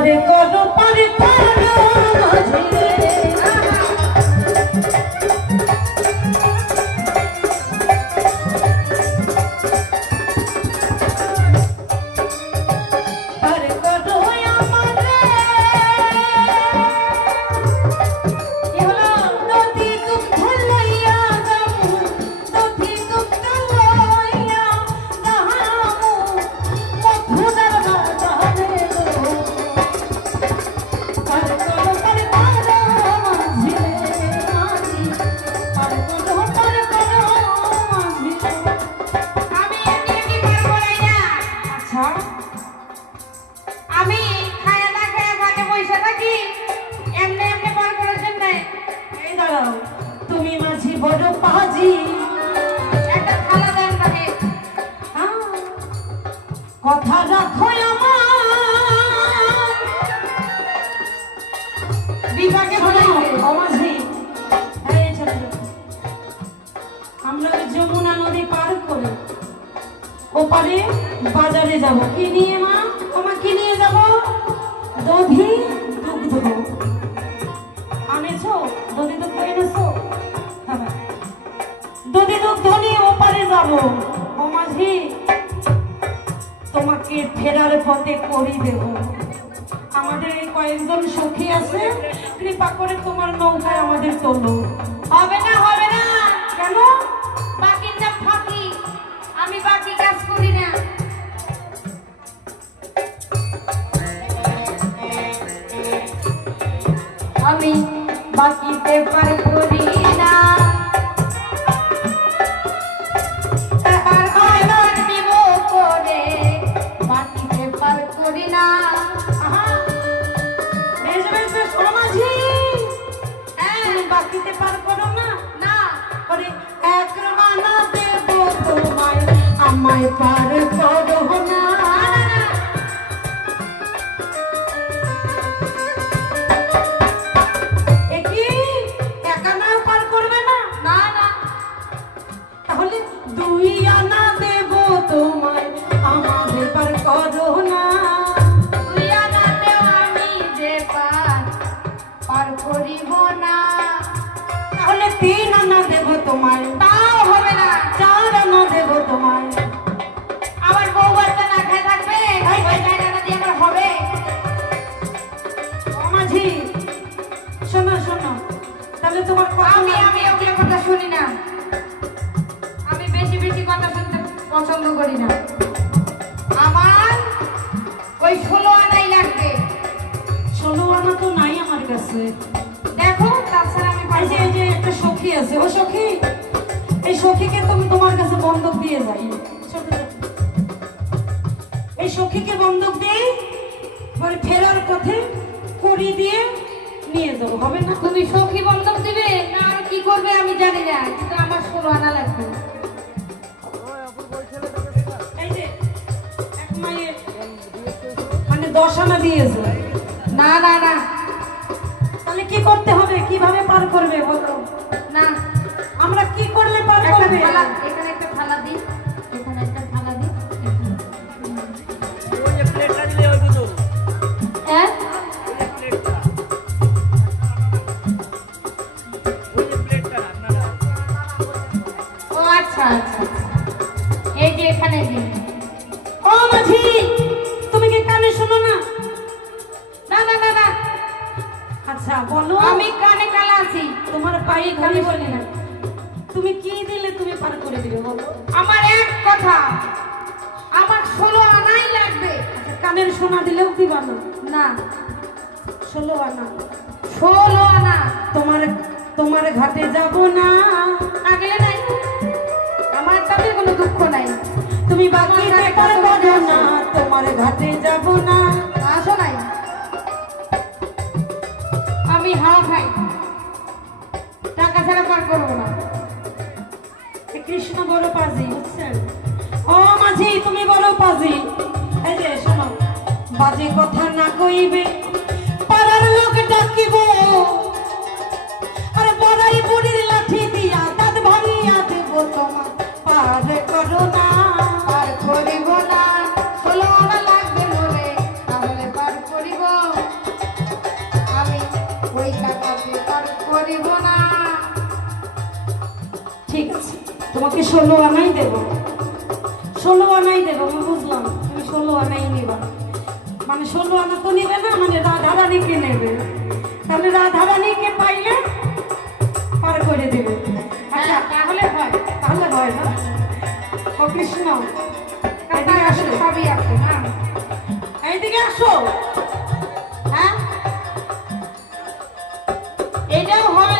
পারে করো মাঝি তুমি মাঝি বড় পাজি একটা থালা দেন তাহে কথা রাখো আমার বিভাগে বলাইছে মাঝি আমরা ওই যমুনা নদী পার করে ওপারে বাজারে যাব কি নিয়ে মা আমার কি নিয়ে যাব দধি দুগ্ধ আনেছো দধি দুগ্ধ এনেছো দধি দুগ্ধ নিয়ে ওপারে যাব ও মাঝি তোমাকে ফেরার পথে করি দেব আমাদের এই কয়েকজন সখী আছে কৃপা করে তোমার নৌকায় আমাদের তোলো হবে না কেন বাকির নাম ফাঁকি আমি বাকি কাজ করি না আমি বাকিতে পার করি না বাকিতে পার করি না বাকিতে পার করো না না করে এক রানা দেব তোমায় আমায় পার করো না একি একা না পার করবে না না না তাহলে দুই আনা দেব তোমায় আমাদের পার করো না তুই আনাতেও আমি যে পার করিব না তাহলে তিন আনা দেব তোমায় তাও হবে না চার আনা দেব তোমায় আমার বউ বাচ্চা না খায় থাকবে ওই জায়গাটা দিয়ে আমার হবে মাঝি শোনো শোনো তাহলে তোমার আমি ওগুলো কথা শুনি না আমি বেশি বেশি কথা শুনতে পছন্দ করি না আমার ওই 16 আনাই লাগবে 16 আনা তো নাই আমার কাছে দেখো তাছাড়া আমি এই যে একটা সখী আছে ও সখী এই সখীকে তুমি তোমার কাছে বন্ধক দিয়ে যাই ছোট ছোট এই সখীকে বন্ধক দিয়ে পরে ফেরার পথে কড়ি দিয়ে নিয়ে যাবো হবে না তুমি সখী বন্ধক দিবে না আর কি করবে আমি জানি না কিন্তু আমার 16 আনা লাগবে এই যে এক মাইয়ে মানে 10 আনা দিয়েছে না না না তাহলে কি করতে হবে কিভাবে পার করবে বলো না আমরা কি করলে পার একটা করবে থালা এখানে একটা থালা দিন এখানে একটা থালা দিন ওই যে প্লেটটা দিলে ওই তো হ্যাঁ প্লেটটা ওই যে প্লেটটা আপনারা ও আচ্ছা আচ্ছা এই যে এখানে দিন ও মাঝি তুমি কি কানে শোনো না না না না না আচ্ছা বলো আমি কানে কালা আছি তোমার পায়ে আমি ঘাড়ি বলি না তুমি কি দিলে তুমি পার করে দিবে বলো আমার এক কথা আমার 16 আনাই লাগবে আচ্ছা কানের সোনা দিলেও দিবা না না 16 আনা 16 আনা তোমার তোমার ঘাটে যাব না আগলে নাই আমার তাতে কোনো দুঃখ নাই তুমি বাকিতে পারবো না তোমার ঘাটে যাব না আসো নাই আমি হাওয়া খাই টাকা ছাড়া পার করবো না কৃষ্ণ বড় পাজি বুঝছেন ও মাঝি তুমি বড় পাজি এই যে শোনো বাজে কথা না কইবে পাড়ার লোক ডাকিব আর বড়াই বুড়ির লাঠি দিয়া দাঁত ভাঙিয়া দেব তোমার পার করো না পার করিব না 16 আনা লাগবে মোরে তাহলে পার করিব 16 আনাই দেব, 16 আনাই দেব। আমি বুঝলাম তুমি 16 আনাই নিবা, মানে 16 আনা তো নিবে না, মানে রাধারানীকে নেবে। তাহলে রাধারানীকে পাইলে পার করে দেবে। আচ্ছা তাহলে হয়। তাহলে হয় না? ও কৃষ্ণ এদিকে তার আসো, আসলে সবই আছে না। এইদিকে আসো। হ্যাঁ এটাও হয়